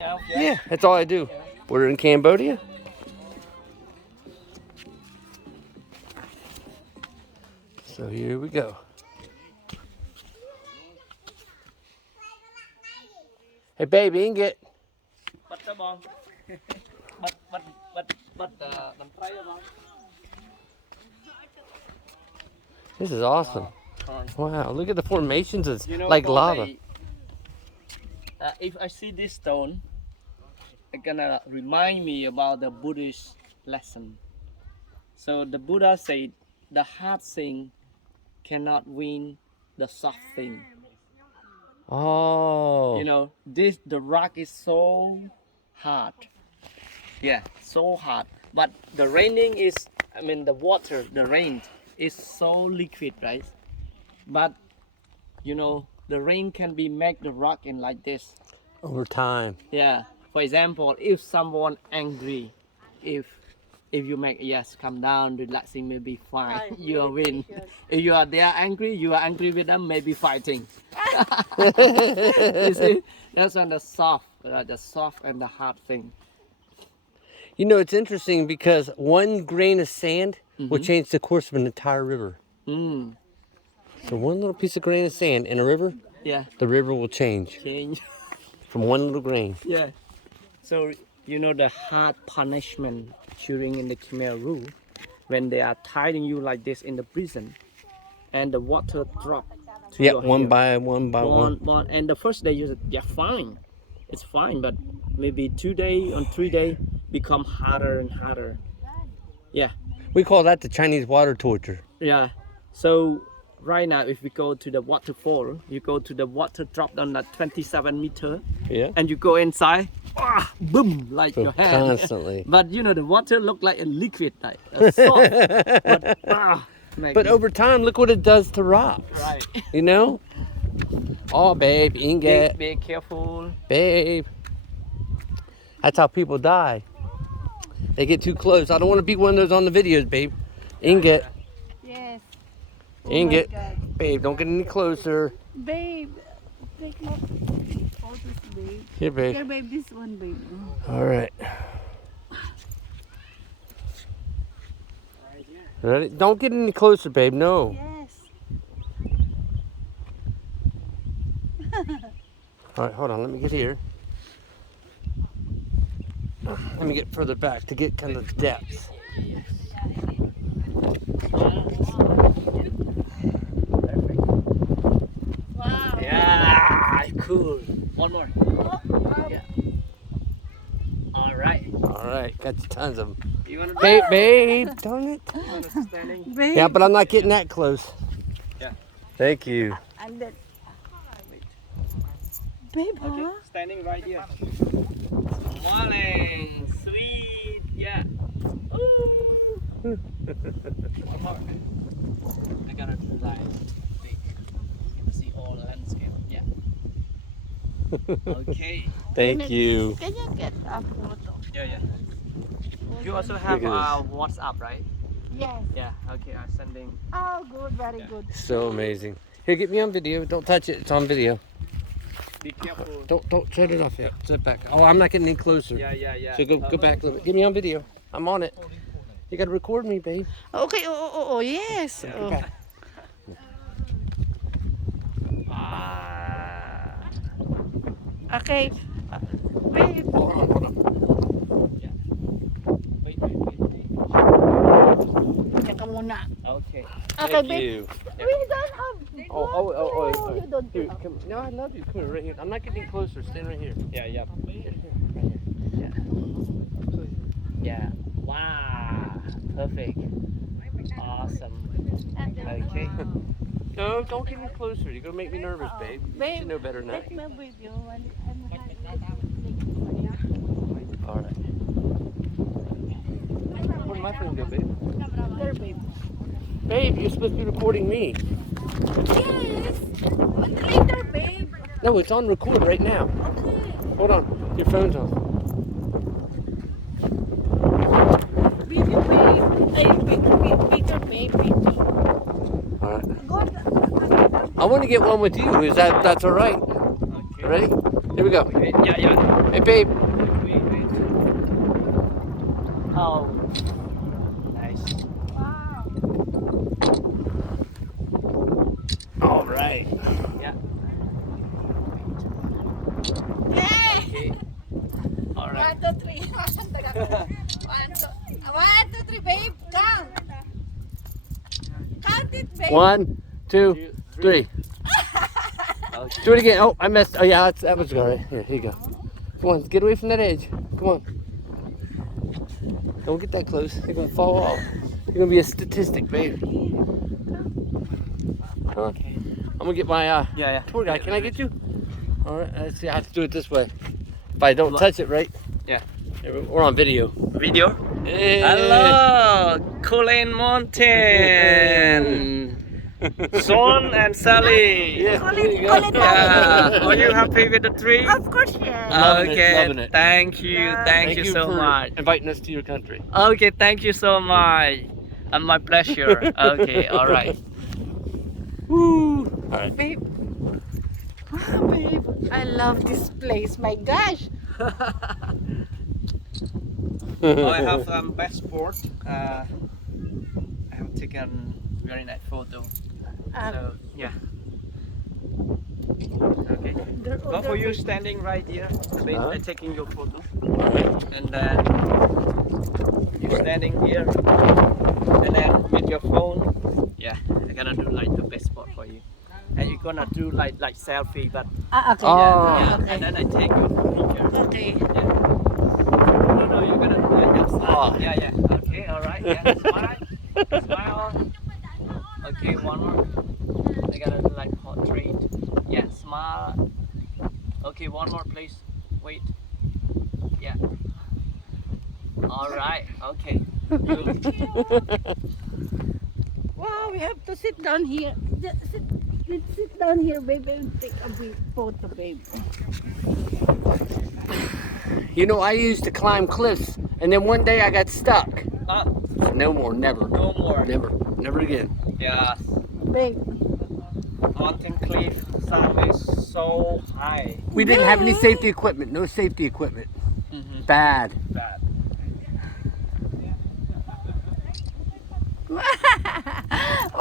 Yeah, that's all I do. We're in Cambodia. So here we go. Hey, baby, Inget. This is awesome. Wow, look at the formations. It's like lava. If I see this stone, it's gonna remind me about the Buddhist lesson. So the Buddha said, the hard thing cannot win the soft thing. Oh. You know, the rock is so hard. Yeah, so hard. But the raining is, the water, the rain is so liquid, right? But the rain can be make the rock in like this. Over time. Yeah. For example, if someone angry, if you make come down, relaxing, maybe fine, you will win. If you are there angry, you are angry with them, maybe fighting. You see, that's on the soft and the hard thing. You know, it's interesting because one grain of sand will change the course of an entire river. Mm. So one little piece of grain of sand in a river, Yeah. the river will change from one little grain. Yeah. So the hard punishment during in the Khmer rule, when they are tying you like this in the prison, and the water drop. Yeah, one by one. And the first day you said, yeah, fine, it's fine, but maybe 2 days or 3 days become harder and harder. Yeah. We call that the Chinese water torture. Yeah. So right now, if we go to the waterfall, you go to the water drop down at 27 meters. Yeah. And you go inside, boom, like So your hand. constantly. But the water look like a liquid, like a soft. But over time, look what it does to rocks. Right. You know? Oh, babe, Inget. Be careful. Babe. That's how people die. They get too close. I don't want to be one of those on the videos, babe. Inget. Yes. Inget. Babe, don't get any closer. Babe, take more photos, babe. Here, babe. Here, babe, this one, babe. All right. Ready? Don't get any closer, babe. No. Yes. All right, hold on. Let me get here. Let me get further back to get kind of depth. Wow. Yeah, cool. One more. Yeah. All right. All right, got tons of them. You want to Babe, darn it. standing? Babe. Yeah, but I'm not getting that close. Yeah. Thank you. And then, babe, Okay, huh? standing right here. Smiling, sweet, yeah. Ooh. One more. I gotta design big. See all the landscape. Yeah. Okay. Thank you. Can you get a photo? Yeah. You also have Look at WhatsApp, right? Yes. Yeah. Okay, I'm sending. Oh, good, very Yeah. good. So amazing. Here, get me on video. Don't touch it. It's on video. Be careful. Don't shut it off yet. Sit back. Oh, I'm not getting any closer. Yeah. So go back a little bit. Get me on video. I'm on it. You gotta record me, babe. Okay, oh, yes. Yeah. Oh. Back. Okay. Babe. Hold on. Wait. Diyan ka muna. Okay. Okay, Thank babe. you. We don't have. Oh. No, you don't. Here, come. No, I love you. Come here, right here. I'm not getting closer. Stand right here. Yeah. Here, right here. Yeah. Wow. Perfect. Awesome. Okay. No, don't get any closer. You're gonna make me nervous, babe. You Babe, should know better than that. take me with you. I'm All right. Where did my phone go, babe? there, babe. Babe, you're supposed to be recording me. Yes. But later, babe. No, it's on record right now. Okay. Hold on. Your phone's on. Video, babe. Picture, babe. Video. All right. Good. I want to get one with you. That's all right? Okay. Ready? Here we go. Wait, yeah. Hey, babe. Wait. Oh, nice. Wow. All right. Yeah. Hey! Okay. All right. 1, 2, 3. 1, 2, 3, babe. Count. Count it, babe. 1, 2, 3. Okay. Do it again. Oh, I missed. Oh, yeah, that was all right. Here you go. Come on, get away from that edge. Come on. Don't get that close. You're going to fall off. You're going to be a statistic, babe. Come on. I'm going to get my Yeah. tour guide. Can I get you? All right. Let's see. I have to do it this way. If I don't touch it, right? Yeah. We're on video. Video? Hey. Hello, Colin Mountain. Son and Sally. Yeah, there you go. Colin Yeah. Are you happy with the tree? Of course, yes. Loving it, Okay. loving it. Thank you. Thank you so for much. inviting us to your country. Okay. Thank you so much. My pleasure. Okay. All right. Woo. All right. Babe. Wow, babe. I love this place. My gosh. I have passport. I have taken very nice photo. So yeah. Okay. Go for you standing right here. I'm taking your photo. And then you standing here. And then with your phone. Yeah. I'm gonna do like the passport for you. And you're gonna do like selfie, but Okay. Oh. yeah. Okay. And then I take your picture. Okay. Yeah. No, you're gonna do it outside. Oh. Yeah. Okay, alright. Yeah. Smile. Smile. Okay, one more. I gotta do like portrait. Yeah, smile. Okay, one more, please. Wait. Yeah. Alright. Okay. Good. Wow, we have to sit down here. Let's sit down here, baby, and take a big photo, babe. You know, I used to climb cliffs, and then one day I got stuck. No more, never. No more. Never again. Yeah. Babe. Mountain cliff sound is so high. We didn't have any safety equipment. No safety equipment. Bad. Bad.